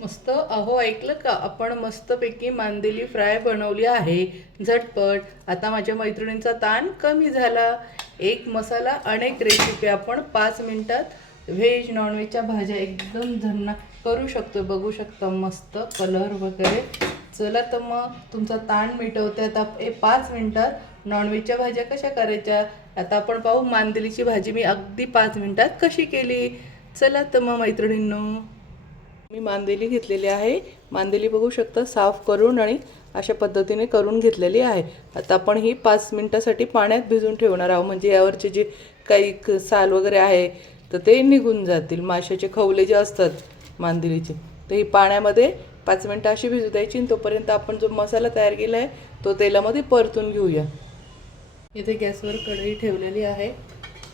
मस्त अहो ऐकलं का, आपण मस्तपैकी मांदेली फ्राय बनवली आहे झटपट. आता माझ्या मैत्रिणींचा ताण कमी झाला. एक मसाला अनेक रेसिपी आपण 5 मिनिटात व्हेज नॉनव्हेजच्या भाज्या एकदम झन्ना करू शकतो. बघू शकता मस्त कलर वगैरे. चला तर मग तुमचा ताण मिटवते आता 5 मिनिटात नॉनव्हेजच्या भाज्या कशा करायच्या. आता आपण पाहू मांदेलीची भाजी मी अगदी 5 मिनिटात कशी केली. चला तर मग मैत्रिणींनो, मी मांदेली घेतलेली आहे. मांदेली बघू शकता साफ करून आणि अशा पद्धतीने करून घेतलेली आहे. आता आपण ही 5 मिनिटासाठी पाण्यात भिजून ठेवणार आहोत, म्हणजे यावरचे जे काही साल वगैरे आहे तर ते निघून जातील. माशाचे खवले जे असतात मांदेलीचे, तर ही पाण्यामध्ये 5 मिनिटं अशी भिजू द्यायची. आणि तोपर्यंत आपण जो मसाला तयार केला आहे तो तेलामध्ये परतून घेऊया. इथे गॅसवर कढई ठेवलेली आहे.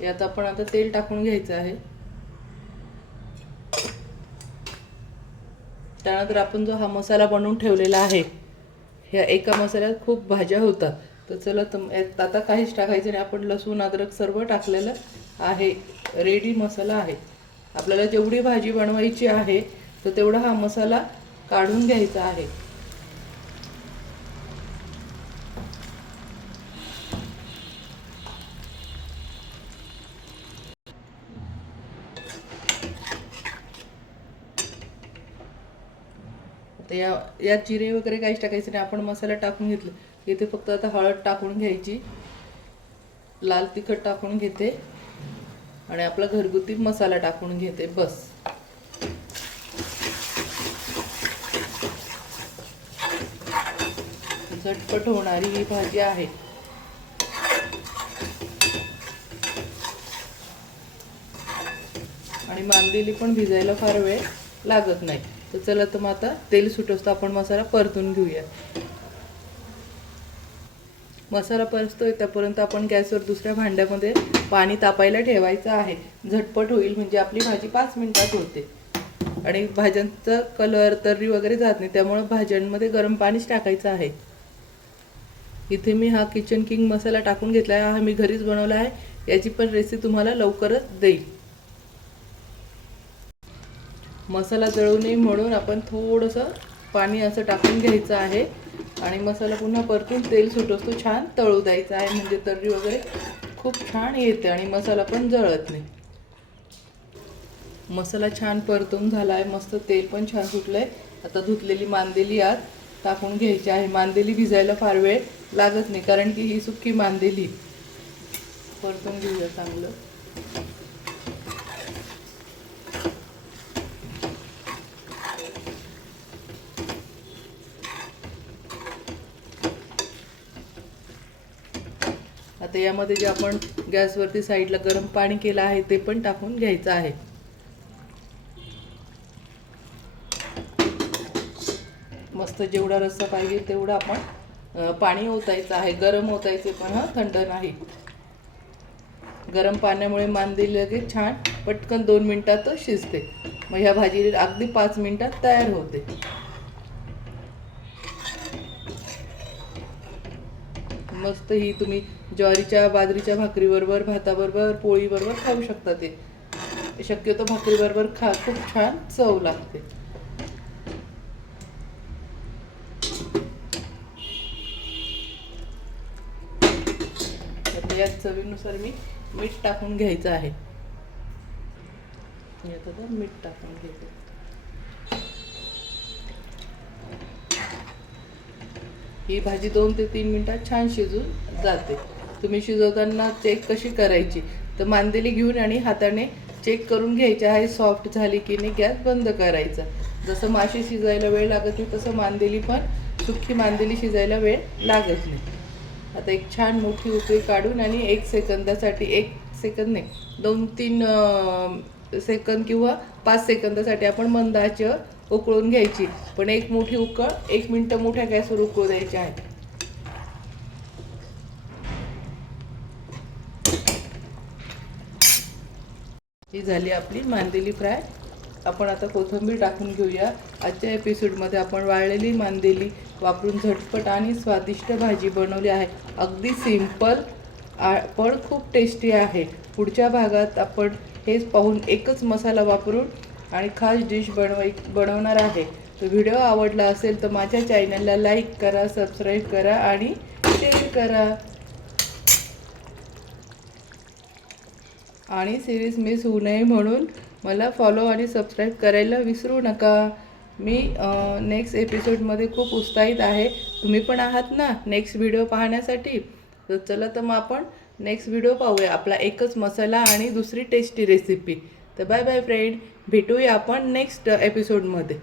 यात आपण आता तेल टाकून घ्यायचं आहे. त्यानंतर आपण जो हा मसाला बनवून ठेवलेला आहे, ह्या एका मसाल्यात खूप भाज्या होतात. तर चला तर आता काहीच टाकायचं नाही. आपण लसूण अद्रक सर्व टाकलेलं आहे. रेडी मसाला आहे. आपल्याला जेवढी भाजी बनवायची आहे तर तेवढा हा मसाला काढून घ्यायचा आहे. आता यात जिरे वगैरे काहीच टाकायचं नाही. आपण मसाला टाकून घेतलं. इथे फक्त आता हळद टाकून घ्यायची, लाल तिखट टाकून घेते आणि आपला घरगुती मसाला टाकून घेते, बस. झटपट होणारी ही भाजी आहे. आणि मांदेली पण भिजायला फार वेळ लागत नाही. तर चला तर मग आता तेल सुटवतो आपण मसाला परतून घेऊया. मसाला परततोय त्यापर्यंत आपण गॅसवर दुसऱ्या भांड्यामध्ये पाणी तापायला ठेवायचं आहे. झटपट होईल, म्हणजे आपली भाजी 5 मिनिटात होते. आणि भाज्यांचा कलर तर्री वगैरे जात नाही, त्यामुळे भाज्यांमध्ये गरम पाणीच टाकायचं आहे. इथे मी हा किचन किंग मसाला टाकून घेतला आहे. हा मी घरीच बनवला आहे. याची पण रेसिपी तुम्हाला लवकरच देईल. मसाला जळू नये म्हणून आपण थोडंसं पाणी असं टाकून घ्यायचं आहे. आणि मसाला पुन्हा परतून तेल सुटतो छान तळू द्यायचा आहे, म्हणजे तर्री वगैरे खूप छान येते आणि मसाला पण जळत नाही. मसाला छान परतून झाला आहे, मस्त तेल पण छान सुटलं आहे. आता धुतलेली मांदेली यात टाकून घ्यायची आहे. मांदेली भिजायला फार वेळ लागत नाही, कारण की ही सुकी मांदेली. परतून घेऊया चांगलं. आता यामध्ये जे आपण गॅसवरती साईडला गरम पाणी केलं आहे ते पण टाकून घ्यायचं आहे. मस्त जेवढा रस्सा पाहिजे तेवढं आपण पाणी ओतायचं आहे. गरम ओतायचे पण, हा थंड नाही. गरम पाण्यामुळे मांदेली लगेच छान पटकन 2 मिनिटातच शिजते. मग ह्या भाजी अगदी 5 मिनिटात तयार होते. मस्त ही तुम्ही ज्वारीच्या बाजरीच्या भाकरीबरोबर, भाताबरोबर, पोळीबरोबर खाऊ शकता. ते शक्यतो भाकरीबरोबर खूप छान चव लागते. तर यात चवीनुसार मी मीठ टाकून घ्यायचं आहे. आता मीठ टाकून घ्यायचं. ही भाजी 2 ते 3 मिनिटात छान शिजून जाते. तुम्ही शिजवताना चेक कशी करायची, तर मांदेली घेऊन आणि हाताने चेक करून घ्यायची आहे. सॉफ्ट झाली की नाही गॅस बंद करायचा. जसं मासे शिजायला वेळ लागत नाही तसं मांदेली पण, सुकी मांदेली शिजायला वेळ लागत नाही. आता एक छान मोठी उकळी काढून आणि 1 सेकंदासाठी, 1 सेकंद नाही 2-3 सेकंद किंवा 5 सेकंदासाठी आपण मंद आचेवर उकळून घ्यायची. पण एक मोठी उकळ 1 मिनिट मोठ्या गॅसवर उकळू द्यायची आहे. ही झाली आपली मांदेली फ्राय. आपण आता कोथिंबीर टाकून घेऊया. आजच्या एपिसोडमध्ये आपण वाळलेली मांदेली वापरून झटपट आणि स्वादिष्ट भाजी बनवली आहे. अगदी सिंपल पण खूप टेस्टी आहे. पुढच्या भागात आपण हेच पाहून एकच मसाला वापरून आणि खास डिश बनवणार आहे. तो व्हिडिओ आवडला असेल तर माझ्या चॅनलला लाईक करा, सबस्क्राईब करा आणि शेअर करा. आणि सिरीज मिस होऊ नये म्हणून मला फॉलो आणि सबस्क्राईब करायला विसरू नका. मी नेक्स्ट एपिसोडमध्ये खूप उत्साहित आहे. तुम्ही पण आहात ना नेक्स्ट व्हिडिओ पाहण्यासाठी? तर चला तर मग आपण नेक्स्ट व्हिडिओ पाहूया. आपला एकच मसाला आणि दुसरी टेस्टी रेसिपी. तर बाय बाय फ्रेंड, भेटूया आपण नेक्स्ट एपिसोडमध्ये.